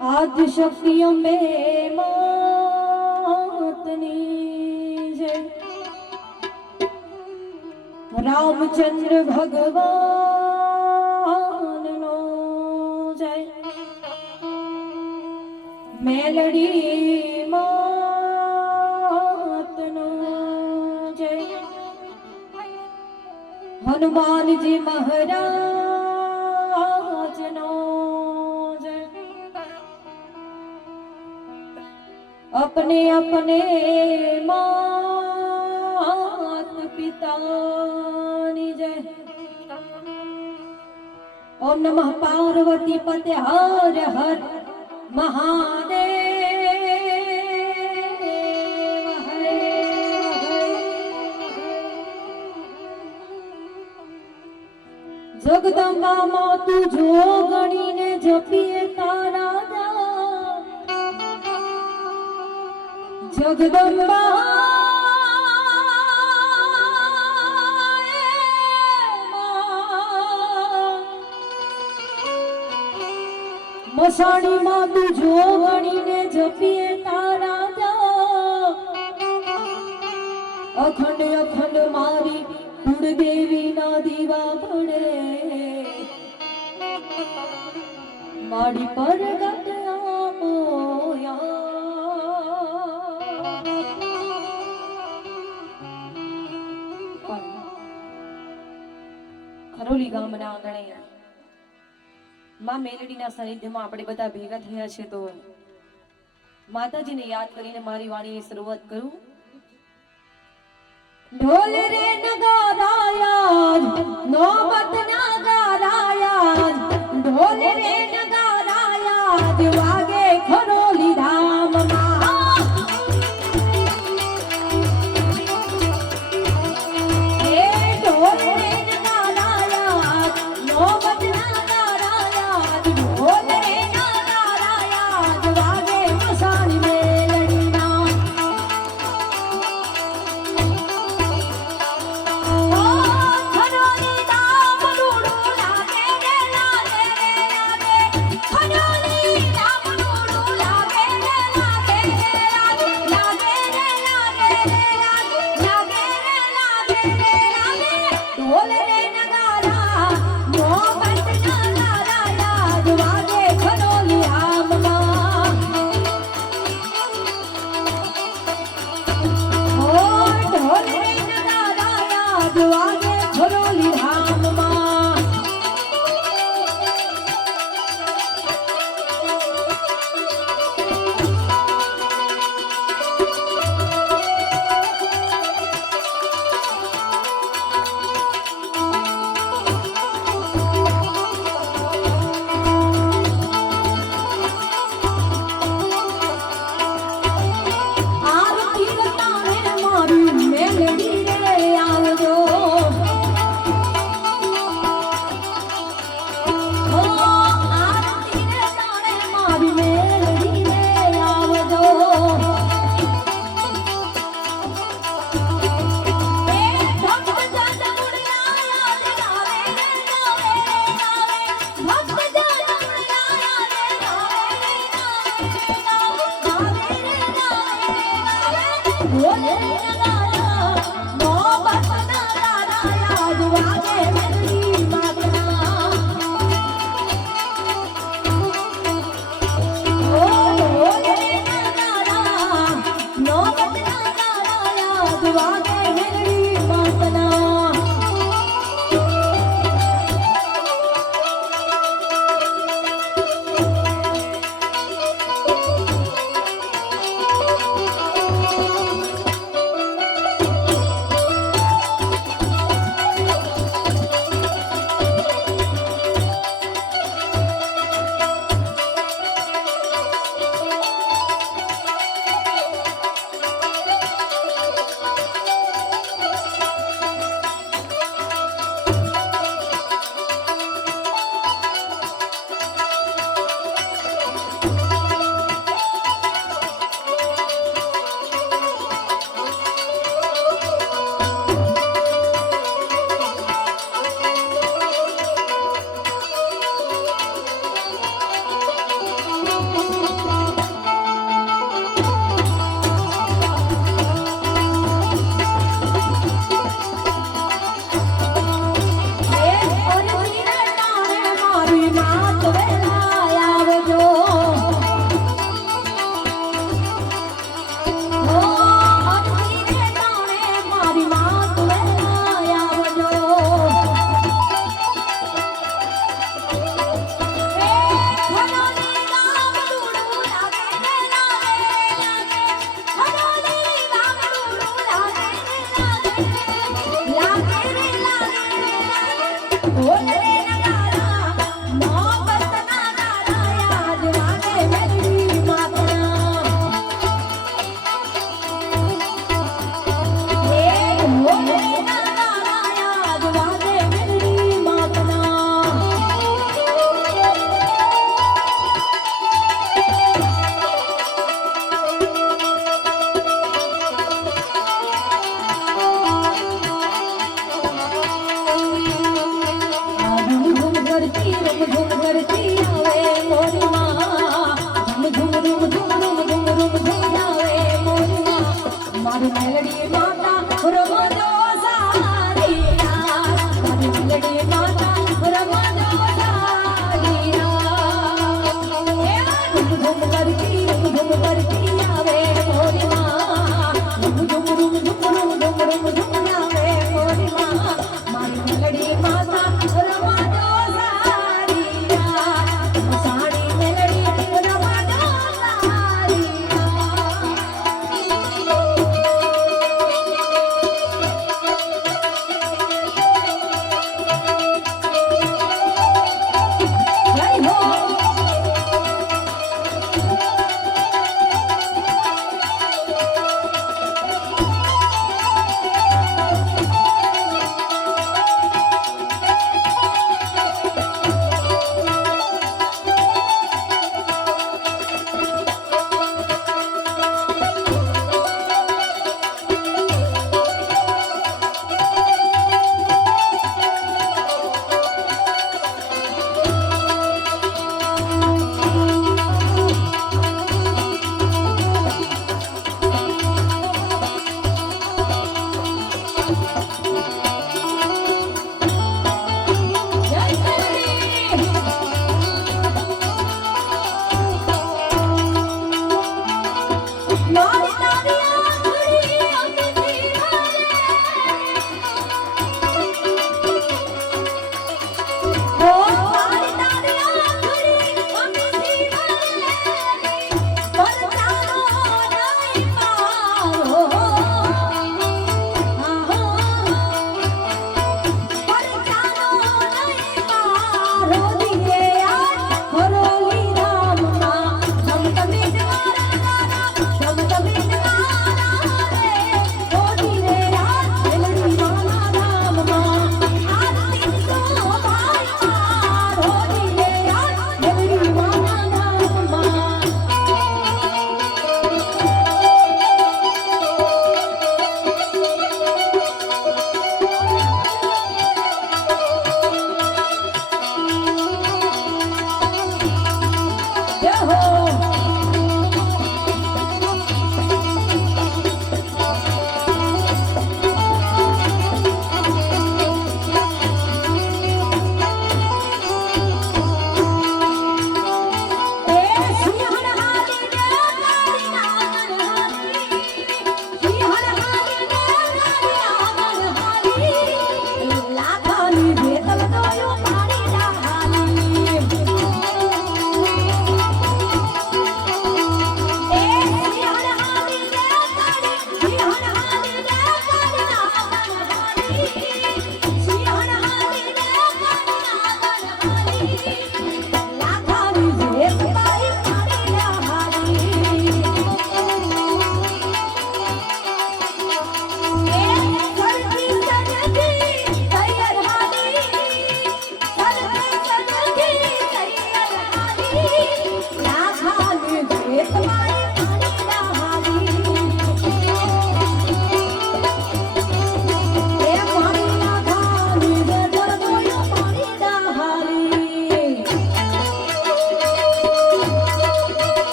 આદિ શક્તિ અંબે માતની જય, રામચંદ્ર ભગવાનનો જય, મેલડી માતનો જય, હનુમાનજી મહારાજનો જય, अपने अपने मात पितानी जय। ओम नमः पार्वती पते हर हर महादेव हरे जगदंबा मातु जो गणी ने जपिए तारा जगदंबा मसाणी मां तू जो गणी ने जपिए तारा अखंड अखंड मारी कुलदेवी ना दीवा भणे माड़ी पर ખરોલી ગામના આંગણે માં મેલડીના સાનિધ્યમાં આપણે બધા ભેગા થયા છે, તો માતાજીને યાદ કરીને મારી વાણીની શરૂઆત કરું. ઢોલ રે નગારાયા નોબત નગારાયા ઢોલ રે નગારાયા વાગે ખરોલી ધામમાં Come on!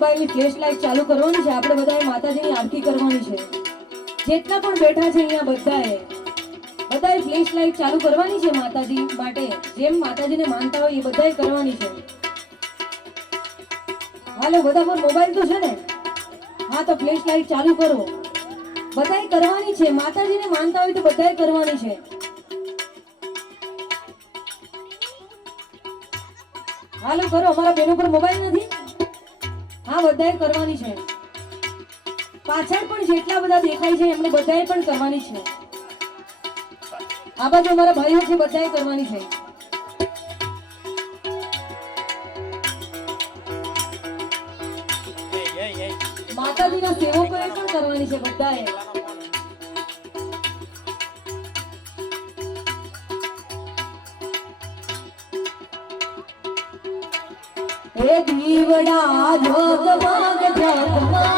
મોબાઈલની ફ્લેશ લાઇટ ચાલુ કરવાની છે. આપણે બધાએ માતાજીની આરતી કરવાની છે. જેટલા પણ બેઠા છે અહીંયા બધાએ ફ્લેશ લાઇટ ચાલુ કરવાની છે માતાજી માટે. જેમ માતાજીને માનતા હોય એ બધાએ કરવાની છે. હાલો, બધા પર મોબાઈલ તો છે ને? હા, તો ફ્લેશ લાઇટ ચાલુ કરો. બધાએ કરવાની છે. માતાજીને માનતા હોય તો બધાએ કરવાની છે. હાલો કરો. અમારા બેનો પર મોબાઈલ નથી? હા, બધાએ કરવાની છે. પાછળ પણ જેટલા બધા દેખાય છે એમને બધાએ પણ કરવાની છે. આ બાજુ અમારા ભાઈઓ છે, બધાએ કરવાની છે. માતાજીના સેવકોએ પણ કરવાની છે બધાએ. હે દીવડા જોગ માગ જગમાં